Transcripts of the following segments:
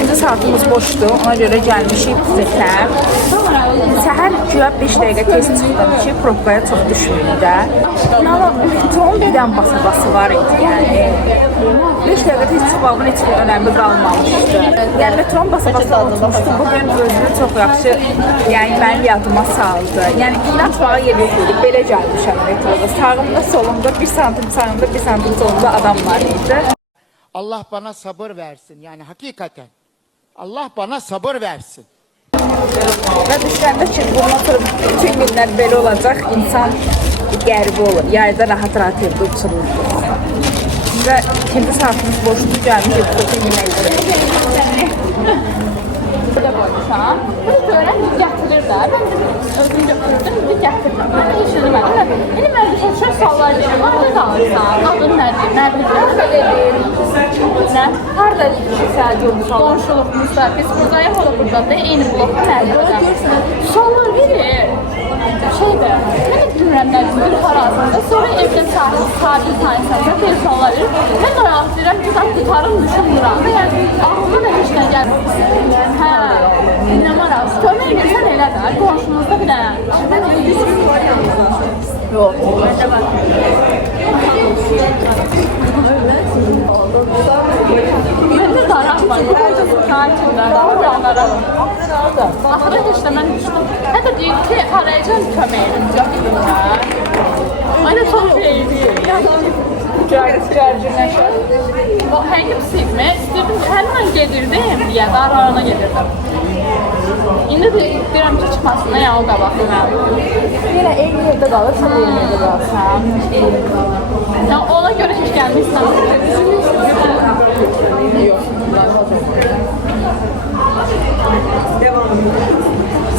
İkinci saatimiz boşdu. Ona göre gelmişik bizə. Səhər güya 5 dəqiqə tez çıxdım ki, probkaya çox düşməyim də. İnanın, metronun birdən bası var idi, yəni. 5 dəqiqə tez çıxmağımın heç bir önəmi qalmamışdı. Yəni, metronun bası unutmuşdu. Bugün özünü çox yaxşı, yəni mənim yadıma saldı. Yəni, inatmağa yer yox idi. Belə gəlmişəm metroda. Sağımda, solumda, 1 santim sağımda, 1 santim solumda adam var idi. Allah bana sabır versin. Yani hakikaten. Allah bana sabır versin. Və düşünəndə ki, bundan sonra bütün günlər belə olacaq, insan qəribə olur. Yayda rahat-rahat evdə uçururdu. Və ikinci saatimiz boşluq gəlmiş, bütün yemək Burada qoymuşam. Bunu görən gətirirlər. Mən özüm götürdüm, indi gətirirəm. Mən heç eləmədim. İndi mən düşən suallar verirəm. Harada qalırsan? Adın nədir? Nədir? Nə? Harada işsən görmüş olur? Qonşuluqmuzda. Biz buradayıq, o da buradadır. Eyni blokda nədir? Suallar verir. Şeydir, mən də bilmirəm nədir? Bir harazında. Sonra evdə sabit tanıysansa bir suallar verir. Mən də razıyam ki, tutarım, düşünmürəm. Yəni, ağlıma da heç nə gəlmir. Hə, dinləmə razı. Kömək edirsən elə də, qonşumuzda bir dənə. yox. Məndə var. Məndə daram var. Axıra heç də mən düşdüm. Hətta deyir ki, arayacam kömək edim. Aynen çok şeydi. Gərginləşər. O həkim sigmə, istədim həndən gedirdim, deyə dararana gedirdim. İndi də deyirəm ki, çıxmasın, ya o qabaqlı mənim. Yenə eyni yerdə qalırsan, eyni yerdə qalırsan. Ya ona görə heç gəlmək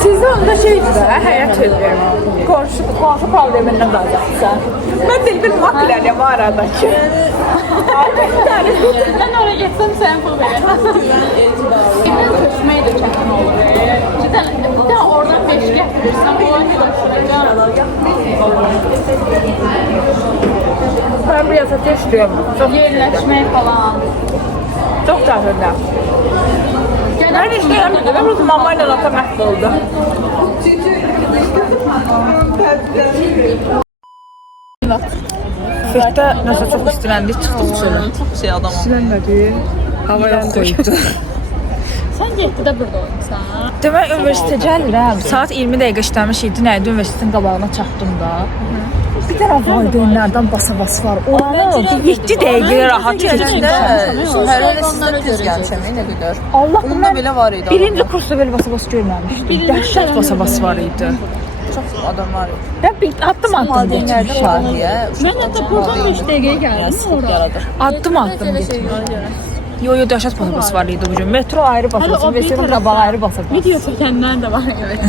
Sizdə onda şeydir də, həyat evi. Qonşu problemindən qalacaqsan. Mən də bir haqq eləyəm aradakı. Mən oraya getsəm sən pul verir. Evdən köçmək də çətin olur. Bir də oradan 5 gətirirsən, o Mən bir yasatı işləyəm. yerləşmək falan. Çox cahiləm. Mən işləyəm dedim, mən burada mama ilə ata məhv oldu. Fırtda nəsə çox istiləndik, çıxdıq çölə. Çok şey adam oldu. İstilənmədik, havaya qoydu. Sən 7-də burada olmuşsan. Demək, universitetə gəlirəm. Saat 20 dəqiqə işləmiş idi, nəydi, universitetin qabağına çatdım da. Bir dənə valideynlərdən basa-bas var. Oranı 7 dəqiqə rahat keçdi. Her öyle sizden tez gelmişəm, ne qədər. Allah Bunda belə var idi. birinci kursda belə basa-bas görməmişdim. Dəhşət basa-bas var idi. Çok adam var idi. Ben bir addım Valideynlərdə var deyə. Mən hətta buradan 3 dəqiqəyə gəldim. Sıkıntı yaradır. Addım getdim. Yo, dəhşət basa-bas var idi bugün. Metro ayrı basa-bas, universitetin qabağı ayrı basa-bas. Video çəkənlər də var, evet.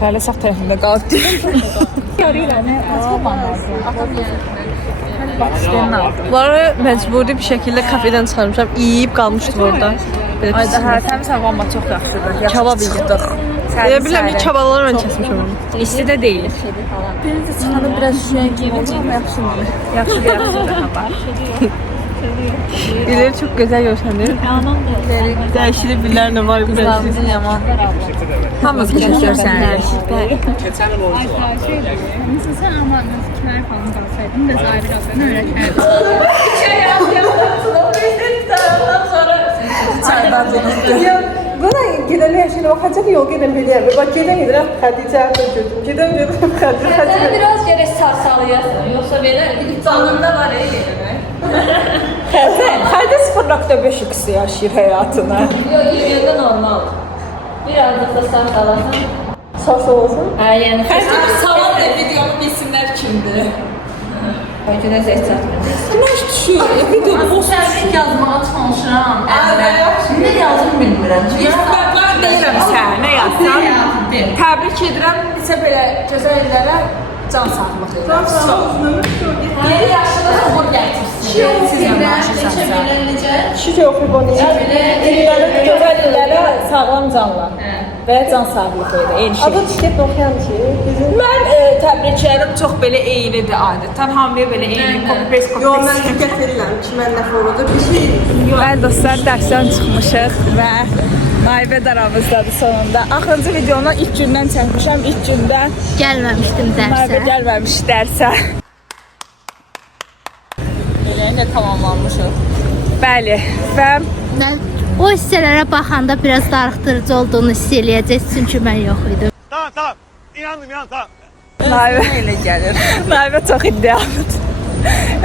Şəhərlə sağ tərəfində qaldı. Yarıyla nə? Bunları məcburi bir şəkildə kafedən çıxarmışam. Yiyib qalmışdım orada. Ayda hə, təmiz hava amma çox yaxşıdır. Kebab yiydik. Bilirəm ki, kebabları mən kəsmişəm onu. İsti də deyil. Birinci çıxanı biraz şüyə giyinəcək ama yaxşıdır. Yaxşıdır hava. Birileri çok güzel görsənir. Dəyişili birlər də var. Kızlarımızın yaman. Hamımız görsənir. Mesela sen ama nazikler falan kalsaydın da sahibi laflarını öğreterdin. Buna gidelim yaşayın o hacı yol gidelim biliyor. Bak gidelim gidelim Hatice götürdüm. Gidelim Hatice. Biraz gerek sarsalıyasın. Yoksa böyle canında var ya yemek. Hadi 0.5 x yaşayır həyatını. Yok yürüyende normal. Birazcık da sarsalasın. Sağ olsun. Yani Salam da videomu bilsinlər kimdir. önceden zeyt satmayacağız. Güneş düşüyor. Videomu Servis yazmaya çalışıram. Ne yazım bilmirəm. Ben deyirəm sənə yazsam. Təbrik edirəm. Bizə belə gözəl illərə can sağlıq edirəm. Geri yaşında sabır gətirsin. Sizlə danışırsansa. Şükür oxuyub onu. Gözəl illərə sağlam canlar. və can sağlığı idi, eyni şey. Adı tiket oxuyan ki, bizim... Mən təbriklərim çox belə eynidir adətən. Hamıya belə eyni, copy-paste, Yo, mən copy-paste. diqqət verirəm ki, mən nə formadır. Bir şey... Bəli dostlar, dərsdən çıxmışıq və Naibə də aramızdadır sonunda. Axırıncı videonu ilk gündən çəkmişəm, ilk gündən Gəlməmişdim Naibə dərsə. gəlməmiş dərsə. Elə də tamamlanmışıq. Bəli, və Mən o hissələrə baxanda biraz darıxdırıcı olduğunu hiss eləyəcəksiniz, çünki mən yox idim. Tamam. İnandım tamam. Naibə Elə gəlir. Naibə çox iddialıdır.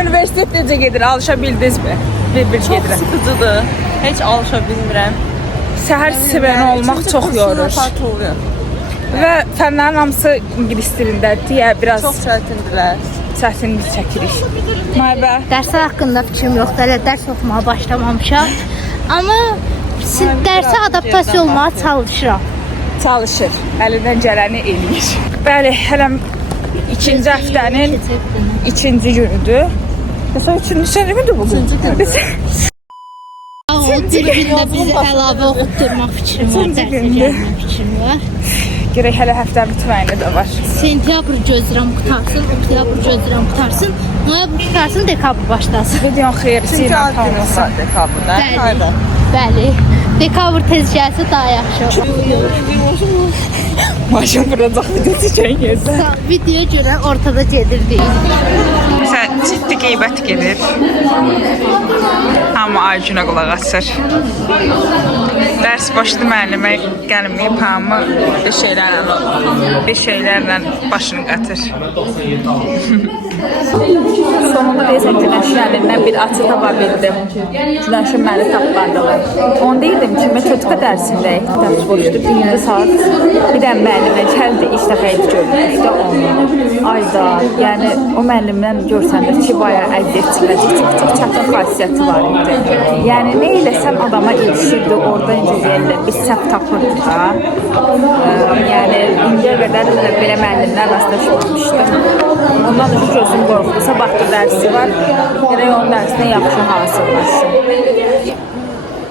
Universitet necə gedir, alışa bildinizmi? Bir Çox gedirəm. sıxıcıdır. Heç alışa bilmirəm. Səhər sevəni olmaq çox yorur. Oluyor. Və fənlərin hamısı ingilis dilindədir, deyə biraz Çox çətindirlər. çətinlik çəkirik. Naibə, Dərsə haqqında fikrim yoxdur, hələ dərs oxumağa başlamamışam. Amma dərsə adaptasiya olmağa çalışıram. çalışır, əlindən gələni eləyir. Bəli, hələm ikinci həftənin ikinci günüdür. Sonra üçüncü gündür bugün. O dilində bizi əlavə oxutdurmaq fikrim var, Üçüncü dərsə gündür. gəlmək fikrim var. Gərək hələ həftənin bitməyini də var. Sentyabr gözləyirəm qutarsın, oktyabr gözləyirəm qutarsın, noyabr qutarsın, dekabr başlasın. Videon xeyirlisi Çünki ilə ad günü tamamlasın. var dekabrda. Bəli, bəli. Dekabr tez gəlsə daha yaxşı olur. Maşın vuracaq video çəkən yerdə. Videoya görə ortada gedirdik. Məsələn, ciddi qeybət gedir. Hamı Aygünə qulaq asır. Dərs başladı, müəllimə gəlməyib, hamı bir şeylərlə başını qatır. Sonunda deyəsən Günəşin əlindən bir açı tapa bildim. Günəşin məni tapmadığı. Onu deyirdim ki, metodika dərsindəyik. Dərs boşdu, birinci saat. Bir də müəllimə gəldi, ilk dəfə idi görmüşdü onu. Ayda, yəni o müəllimdən görsənir ki, bayağı əziyyətçilədik. Çox çətin xasiyyəti var idi. Yəni nə eləsən adama ilişirdi, orada necə deyirlər, bir səhv tapırdı da. Yəni indiyə qədər belə müəllimlər rastlaşmamışdım. Ondan da gözüm qorxdu. Sabah da dərsi var. Gərək onun dərsinə yaxşı hazırlaşın.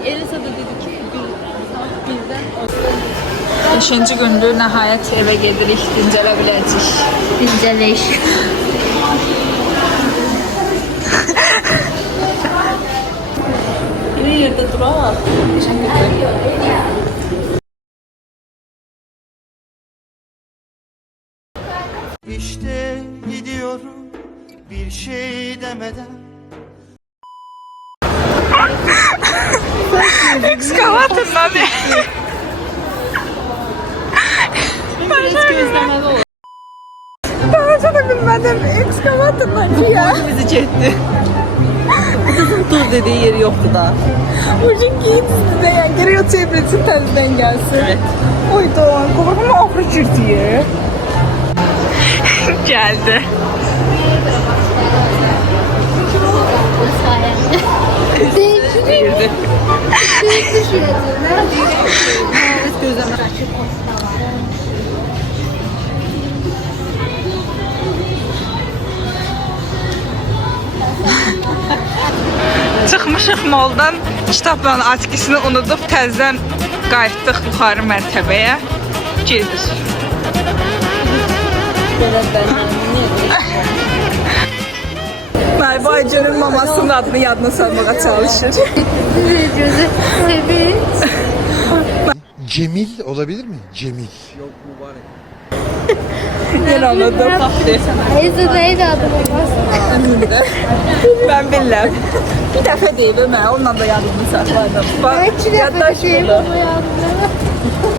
Elisa da dedi ki, birdən 5-ci gündür nəhayət evə gedirik, dincələ biləcəyik. Dincəliş. bir yerdə duraq. İşte gidiyorum bir şey demeden. Ekskavatörla ne? Gözləməli olur. Ben sana bilmədim, ekskavatörla ki ya. Bizi getdi. Bu kızın dur dediği yeri yoktu da. Ucun giydi de yani geri o çevrilsin təzdən gəlsin. Evet. Oydu, qovrğuma axırı girdiyi. Gəldi. Girdi. Çıxmışıq moldan, kitabların atkisini unudub təzdən qayıtdıq yuxarı mərtəbəyə. Gedir. Naibə Aygünün mamasının adını yadına salmağa çalışır. Cemil olabilir mi? Cemil. Yer anladım. Ayıza neydi adı babası? Ben bilmem. Bir dəfə deyib mən onunla da yadımı saxladım. Bax, Ben iki dəfə yaddaş şey bunu. baba yandı.